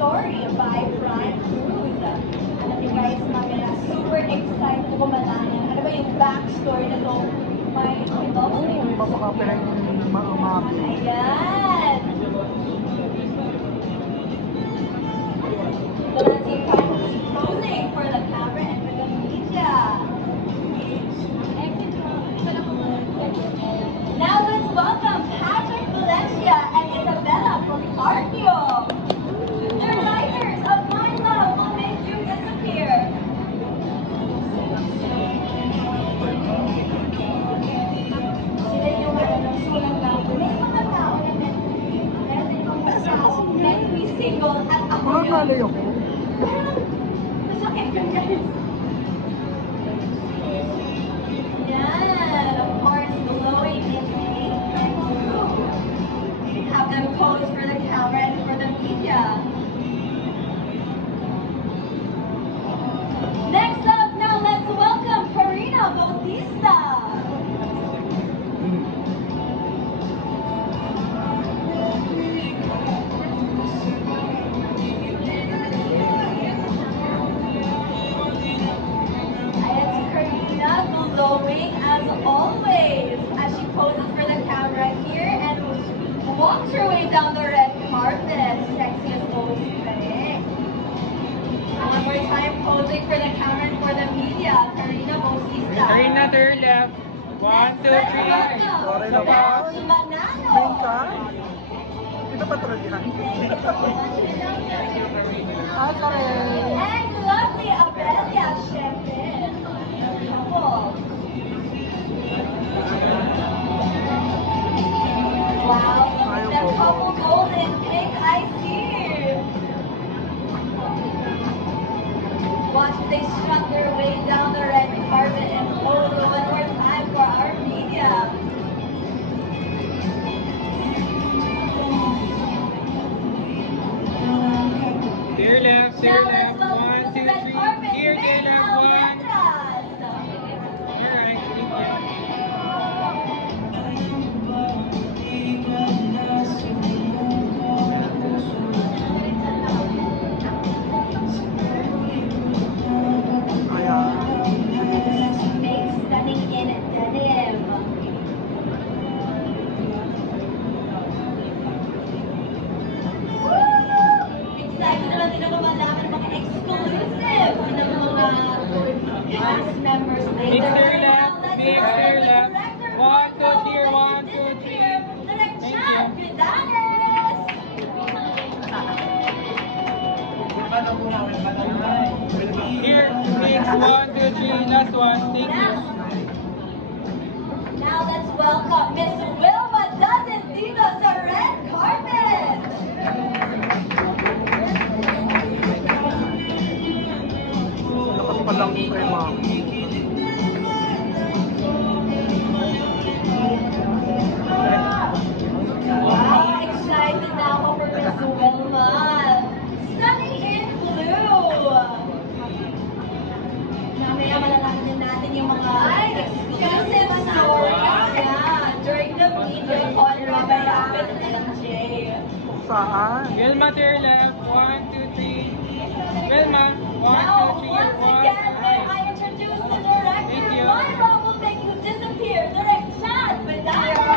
story by Brian Cruz. Alam niyo guys, mamaya super excited ako malaman. Ano ba yung backstory na to? May ito? Mapaka-copyright yung mga Ayan! The Lansing Prime is posing for the camera and for the media. Now let's welcome Patrick Valencia and Isabella Porcardio. They're writers of My Love Will Make You Disappear. Sila yung nagsulat na may mga tao na meron din mga tao meant to be single at ako mga yun. kalay ako. Masakit yun guys. Yan, of course, glowing in pink and blue. Have them pose for the camera and for the media. Next up, now let's welcome Karina Bautista. And Karina glowing as always as she poses for the camera here and walks her way down the red carpet. Sexy as always today. One more time posing for the camera and for the media. Karina Bautista. Karina, to your left. 1, 2, 3. Sorry na ba? Becky Manalo. Main ka? Ito patrol yan. Ah, sorry. And lovely Abelia, syempre. Couple. Wow, look at that couple golden pink I see. Watch as they strut their way down the red carpet and pose one more time for our media. To your left, to Now your let's left. welcome 1, to the 2, red 3. carpet, Here, to your Miss left. 1. Almendras. Your right, to your left. Ayan. Make stunning in denim. Excited naman din ako malaman ng mga exclusive ng mga cast members Mix later. to your left, Now, let's mix to your welcome the left. director, 1, 2, Marco, here, Make 1, 2, You 3. Disappear, Direct Thank Chad you. Gudanes. Here, mix 1, 2, 3. Last one. Thank you. Now let's welcome Miss Wilma Dozen dito sa red carpet. Lakas pa lang kay ma'am. Wow, excited na ako for Miss Wilma. Stunning in blue. Mamaya malalaman din natin yung mga exclusive stories yan during the media con by Rapid and Jay. Saan? Wilma, to your left. 1, 2, 3. Wilma, 1, 2, 3. Now, once again, may I introduce the director, Thank you. My Love Will Make You Disappear, Direct Chad Gudanes.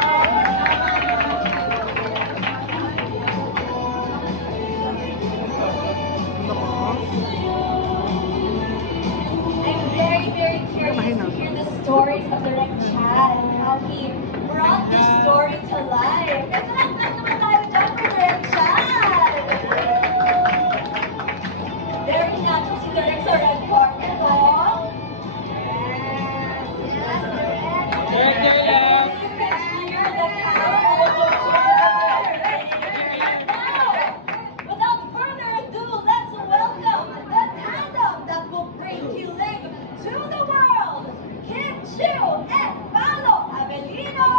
I'm very, very curious to hear the stories of Direct Chad and how he brought this story to life. Ito lang naman tayo dyan for Direct Chad. Very natural si Direct sa red carpet, oh. Yes, Direct. Direct, to your left. You can hear the crowd also cheering. Now, without further ado, let's welcome the tandem that will bring healing to the world, Kim Chiu and Paolo Avellino.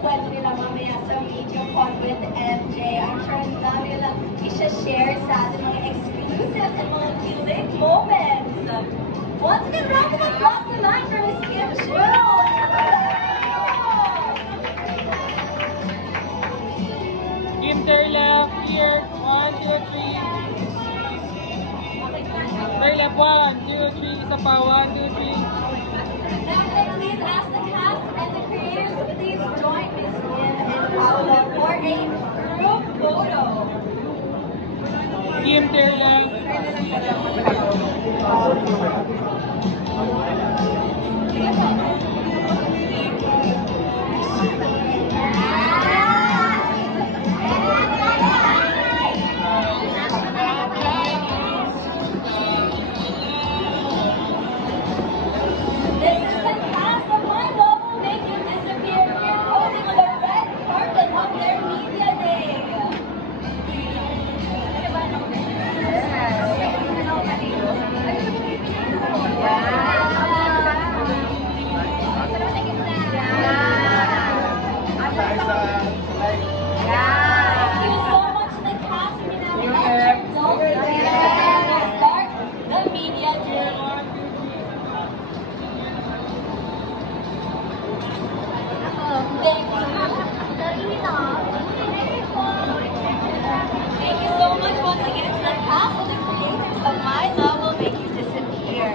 pwede nila mamaya sa media pod with MJ. I'm sure na nila i-share sa ating mga exclusive and mga kilig moments. Once again, round of applause tonight for Miss Kim Chiu. Kim, turn left. Here. 1, 2, 3. Turn left. 1, 2, 3. Isa pa. 1, 2, 3. Now, please ask the cast and the creators to please join Miss Kim and Paolo for a group photo. Kim, turn left. This is the cast of My Love Will Make You Disappear here posing on the red carpet of their media day. Thank you so much to the cast. We now let you know that we will start the media day. Thank you so much once again to the cast and the creators of My Love Will Make You Disappear.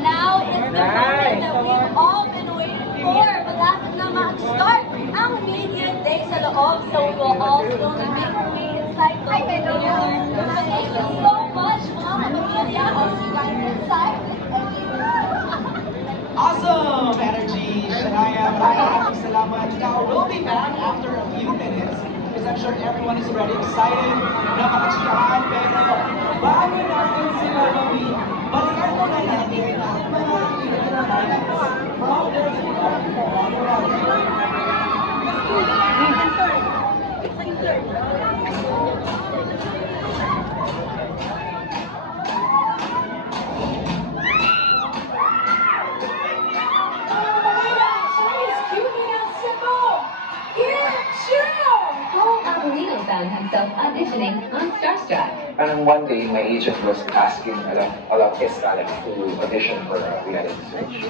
Now is the moment that we've all been waiting for. Malapit na mag-start ang media day sa loob. So we will all slowly make our way inside the media. Thank you so much, mga kapamilya. I'll see you guys inside. Awesome energy, Shania. Maraming salamat. Now, we'll be back after a few minutes because I'm sure everyone is already excited na makachikahan. Pero bago natin sila gawin, balikan muna natin ang mga highlights from their Paul Apolino found himself auditioning on Starstruck. And one day, my agent was asking a lot of his talent to audition for a reality switch.